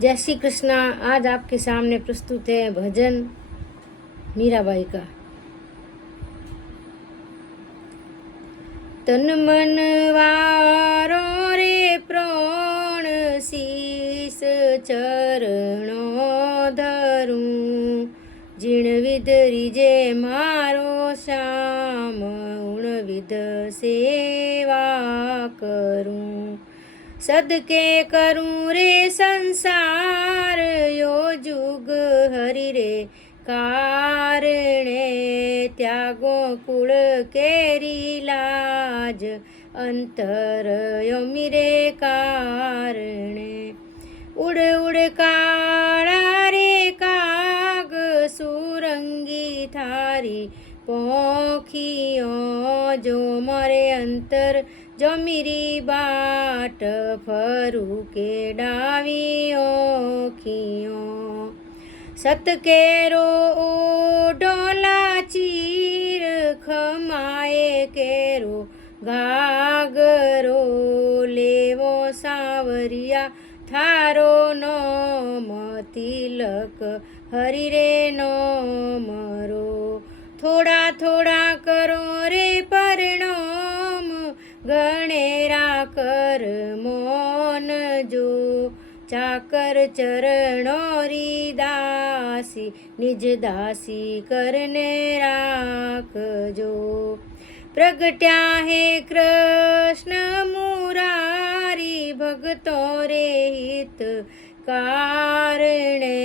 जय श्री कृष्णा। आज आपके सामने प्रस्तुत है भजन मीराबाई का। तन मन वारो रे प्राण शीस चरणों धरूं, जीण विधरी जे मारो श्याम उण विध सेवा करूं। सदके करूं रे संसार यो जुग हरि रे कारणे, त्यागो कुळ केरी लाज अंतर योमी रे कारणे। उड़ उड़ काळा रे काग सुरंगी थारी पोखियो, जो मरे अंतर जो मेरी बाट फरू के डावी ओखियों। सत केरो डोला चीर खमाए केरो घागरो, लेवो सावरिया थारो नोम तिलक हरि रे नोमरो। थोड़ा थोड़ा करो रे परिणाम, गणेरा कर मोन जो, चाकर चरणोरी दासी निज दासी करने राख जो। प्रगट्या है कृष्ण मुरारी भगतों रे हित कारणे,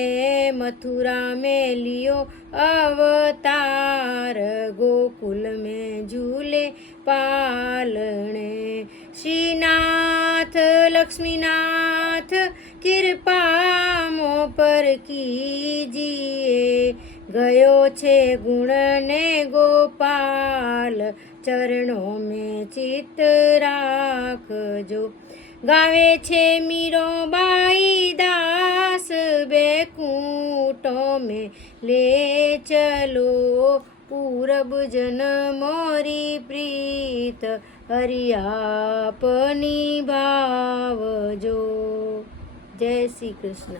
मथुरा में लियो अवतार गोकुल में झूले पालने। श्रीनाथ लक्ष्मीनाथ कृपा मो पर कीजिए, गयो छे गुण ने गोपाल चरणों में चित राखजो। गावे छे मीरो बाई दास बेकूटों में ले चलो, पूरब जन मोरी प्रीत हरि आप निभावजो। जय श्री कृष्ण।